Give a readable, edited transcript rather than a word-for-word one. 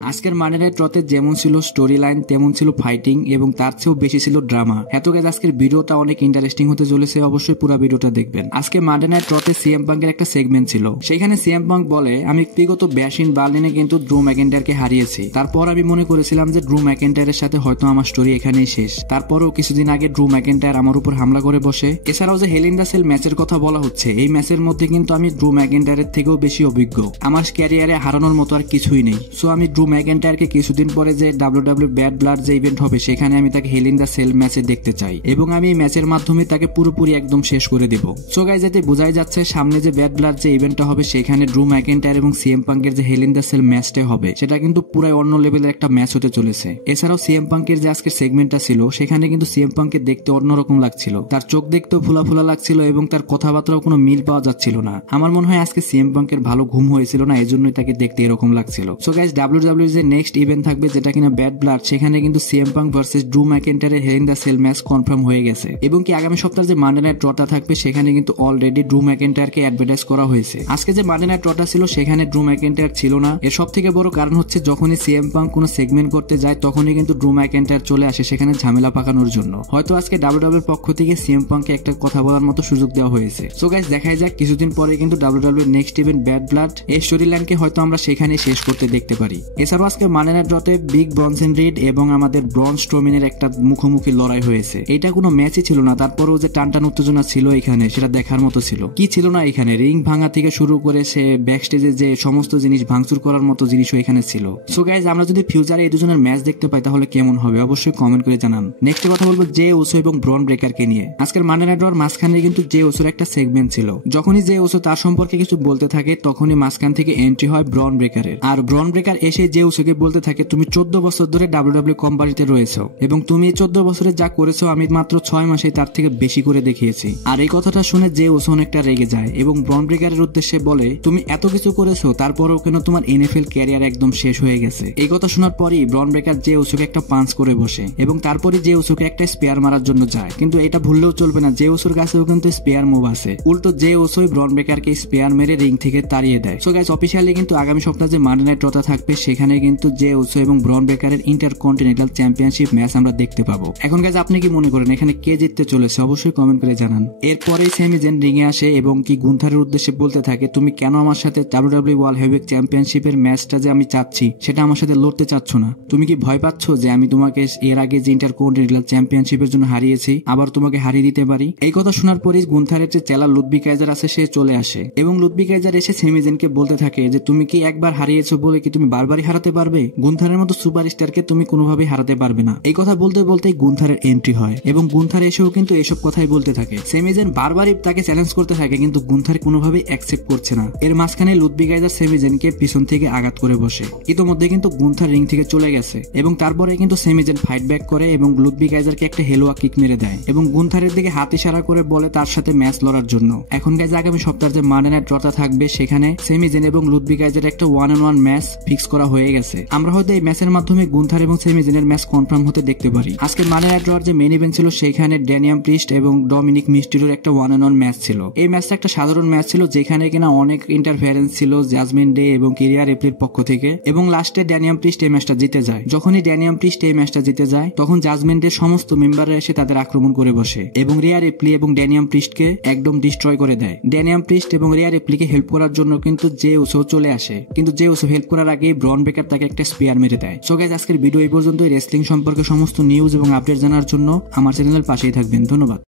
আজকের Monday night রতে যেমন ছিল স্টোরি লাইন তেমন ছিল ফাইটিং এবং তার চেয়েও বেশি ছিল ড্রামা। এত গাইজ আজকের ভিডিওটা অনেক ইন্টারেস্টিং হতে চলেছে, অবশ্যই পুরো ভিডিওটা দেখবেন। আজকে মানডে নাইট রতে সিএম পাঙ্কের একটা সেগমেন্ট ছিল, সেখানে সিএম পাঙ্ক বলে আমি বিগত ব্যাশিন বার্লিনে কিন্তু ড্রু ম্যাকেন্টায়ারকে হারিয়েছি। তারপর আমি মনে করেছিলাম যে ড্রু ম্যাকেন্টায়ারের সাথে হয়তো আমার স্টোরি এখানেই শেষ। তারপরও কিছুদিন আগে ড্রু ম্যাকেন্টায়ার আমার উপর হামলা করে বসে। এছাড়াও যে হেল ইন দ্য সেল ম্যাচের কথা বলা হচ্ছে, এই ম্যাচের মধ্যে কিন্তু আমি ড্রু ম্যাকেন্টায়ারের থেকেও বেশি অভিজ্ঞ। আমার ক্যারিয়ারে হারানোর মতো আর কিছুই নেই। সো আমি ড্রু ম্যাকেন্টায়ারকে কিছুদিন পরে যে ডাব্লিউডাব্লিউ ব্যাড ব্লাড যে ইভেন্ট হবে সেখানে আমি তাকে হেল ইন দ্য সেল ম্যাচে দেখতে চাই এবং আমি এই ম্যাচের মাধ্যমে তাকে পুরোপুরি একদম শেষ করে দেব। সো গাইজ এতে বোঝাই যাচ্ছে সামনে যে ব্যাড ব্লাড যে ইভেন্টটা হবে সেখানে ড্রু ম্যাকেন্টায়ার এবং সিএম পাঙ্কের যে হেল ইন দ্য সেল ম্যাচটা হবে সেটা কিন্তু পুরাই অন্য লেভেলের একটা ম্যাচ হতে চলেছে। এছাড়াও সিএম পাঙ্কের যে আজকের সেগমেন্টটা ছিল সেখানে কিন্তু সিএম পাঙ্কে দেখতে অন্যরকম লাগছিল, তার চোখ দেখতেও ফুলা ফুলা লাগছিল এবং তার কথাবার্তাও কোনো মিল পাওয়া যাচ্ছিল না। আমার মনে হয় আজকে সিএম পাঙ্কের ভালো ঘুম হয়েছিল না, এই জন্যই তাকে দেখতে এরকম লাগছিল। সো গাইজ ডাব্লিউডাব্লিউ যে নেক্সট ইভেন্ট থাকবে যেটা কিনা ব্যাড ব্লাড, সেখানে কিন্তু সিএম পাঙ্ক ভার্সেস ড্রু ম্যাকেন্টায়ারের hell in the cell match confirm হয়ে গেছে এবং কি আগামী সপ্তাহে যে মানডে নাইট রটা থাকবে সেখানে কিন্তু অলরেডি ড্রু ম্যাকেন্টায়ারকে অ্যাডভার্টাইজ করা হয়েছে। আজকে যে মানডে নাইট রটা ছিল সেখানে ড্রু ম্যাকেন্টায়ার ছিল না। এর সব থেকে বড় কারণ হচ্ছে যখনই সিএম পাঙ্ক কোনো সেগমেন্ট করতে যায় তখনই কিন্তু ড্রু ম্যাকেন্টায়ার চলে আসে সেখানে ঝামেলা পাকানোর জন্য। হয়তো আজকে ডাব্লিউডাব্লিউর পক্ষ থেকে সিএম পাঙ্ককে একটা কথা বলার মতো সুযোগ দেওয়া হয়েছে। সো গাইস দেখাই যাক কিছুদিন পরে কিন্তু ডাব্লিউডাব্লিউর নেক্সট ইভেন্ট ব্যাড ব্লাড এই স্টোরি লাইনকে হয়তো আমরা সেখানে শেষ করতে দেখতে পারি। এছাড়াও আজকে মানডে নাইট রতে বিগ ব্রনসন রিড এবং আমাদের ব্রন স্ট্রোম্যানের একটা মুখোমুখি লড়াই হয়েছে। এটা কোনো ম্যাচই ছিল না, তারপরেও যে টানটান উত্তেজনা ছিল এখানে সেটা দেখার মতো ছিল। কি ছিল না এখানে, রিং ভাঙা থেকে শুরু করে সে ব্যাকস্টেজে যে সমস্ত জিনিস ভাঙচুর করার মতো জিনিসও এখানে ছিল। সো গাইজ আমরা যদি ফিউচারে এই দুজনের ম্যাচ দেখতে পাই তাহলে কেমন হবে অবশ্যই কমেন্ট করে জানান। নেক্সট কথা বলবো জে ওসো এবং ব্রন ব্রেকারকে নিয়ে। আজকের মানডে নাইট রর মাঝখানে কিন্তু জে ওসোর একটা সেগমেন্ট ছিল। যখনই জে ওসো তার সম্পর্কে কিছু বলতে থাকে তখনই মাঝখান থেকে এন্ট্রি হয় ব্রন ব্রেকারের। আর ব্রন ব্রেকার এসে জে ওসোকে বলতে থাকে তুমি 14 বছর ধরে ডাব্লিউডাব্লিউ কোম্পানিতে রয়েছো এবং তুমি 14 বছরে যা করেছো আমি মাত্র 6 মাসে তার থেকে বেশি করে দেখিয়েছি। আর এই কথাটা শুনে জে ওসো অনেকটা রেগে যায় এবং ব্রন ব্রেকারের উদ্দেশ্যে বলে তুমি এত কিছু করেছো তারপরেও কেন তোমার এনএফএল ক্যারিয়ার একদম শেষ হয়ে গেছে। এই কথা শোনার পরই ব্রন ব্রেকার জে ওসোকে একটা পাঞ্চ করে বসে এবং তারপরে জে ওসোকে একটা স্পেয়ার মারার জন্য যায়। কিন্তু এটা ভুললেও চলবে না, জে ওসোর কাছেও কিন্তু স্পেয়ার মুভ আছে। উল্টো জে ওসোই ব্রন ব্রেকারকে স্পেয়ার মেরে রিং থেকে তাড়িয়ে দেয়। সো গাইস অফিশিয়ালি কিন্তু আগামী সপ্তাহে যে মানডে নাইট রটা থাকবে সেখানে কিন্তু জে ওসো এবং ব্রন ব্রেকারের ইন্টারকন্টিনেন্টাল চ্যাম্পিয়নশিপ ম্যাচ আমরা দেখতে পাবো। এখন গাইস আপনি কি মনে করেন এখানে কে জিততে চলেছে অবশ্যই কমেন্ট করে জানান। এরপরেই স্যামি জেন রিং এ আসে এবং কি গুন্থারের উদ্দেশ্যে বলতে থাকে তুমি কেন আমার সাথে ডাব্লিউডাব্লিউ ওয়ার্ল্ড হেভিওয়েট চ্যাম্পিয়নশিপের ম্যাচটা যে আমি চাচ্ছি সেটা আমার সাথে লড়তে চাচ্ছ না? তুমি কি ভয় পাচ্ছ যে আমি তোমাকে এর আগে যে ইন্টারকন্টিনেন্টাল চ্যাম্পিয়নশিপের জন্য হারিয়েছি আবার তোমাকে হারিয়ে দিতে পারি? এই কথা শোনার পরই গুন্থারের যে চেলা লুডবি কাইজার আছে সে চলে আসে এবং লুডবি কাইজার এসে স্যামি জেনকে বলতে থাকে যে তুমি কি একবার হারিয়েছো বলে কি তুমি বারবারই হারাতে পারবে? গুন্থারের মতো সুপারস্টারকে তুমি কোনোভাবেই হারাতে পারবে না। এই কথা বলতে বলতেই গুন্থারের এন্ট্রি হয় এবং গুন্থার এসেও কিন্তু এসব কথাই বলতে থাকে। স্যামি জেন বারবারই তাকে চ্যালেঞ্জ করতে থাকে কিন্তু গুন্থার কোনোভাবেই অ্যাকসেপ্ট করছে না। এর মাঝখানে লুডবি কাইজার স্যামি জেনকে পিছন থেকে আঘাত করে বসে। ইতোমধ্যে কিন্তু গুন্থার রিং থেকে চলে গেছে এবং তারপরে কিন্তু স্যামি জেন ফাইট ব্যাক করে এবং লুডবি কাইজারকে একটা হেলোয়া কিক মেরে দেয় এবং গুন্থারের দিকে হাত ইশারা করে বলে তার সাথে ম্যাচ লড়ার জন্য। এখন গাইজ আগামী সপ্তাহে যে মানডে নাইট রটা থাকবে সেখানে স্যামি জেন এবং লুডবি কাইজার একটা 1-on-1 ম্যাচ ফিক্স করা হয়ে গেছে। আমরা হয়তো এই ম্যাচের মাধ্যমে গুন্থার এবং স্যামি জেনের ম্যাচ কনফার্ম হতে দেখতে পারি। আজকে মানডে নাইট রর যে মেইন ইভেন্ট ছিল সেখানে ড্যানিয়াম প্রিস্ট এবং ডমিনিক মিস্টিরিওর একটা 1-on-1 ম্যাচ ছিল। এই ম্যাচটা একটা সাধারণ ম্যাচ ছিল যেখানে কিনা অনেক ইন্টারফারেন্স ছিল জাজমেন্ট ডে এবং কেরিয়া রিপ্লির পক্ষ থেকে এবং লাস্টে ড্যানিয়াম প্রিস্ট এই ম্যাচটা জিতে যায়। যখনই ড্যানিয়াম প্রিস্ট এই ম্যাচটা জিতে যায় তখন জাজমেন্টের সমস্ত মেম্বাররা এসে তাদের আক্রমণ করে বসে এবং রিয়া রিপ্লি এবং ড্যানিয়াম প্রিস্টকে একদম ডিস্ট্রয় করে দেয়। ড্যানিয়াম প্রিস্ট এবং রিয়া রিপ্লিকে হেল্প করার জন্য কিন্তু জে ওসো চলে আসে কিন্তু জে ওসো হেল্প করার আগে ব্রন ব্রেকার তাকে একটা স্পেয়ার মেরে দেয়। সো গাইস আজকের ভিডিও এই পর্যন্তই। রেসলিং সম্পর্কে সমস্ত নিউজ এবং আপডেট জানার জন্য আমার চ্যানেলের পাশেই থাকবেন। ধন্যবাদ।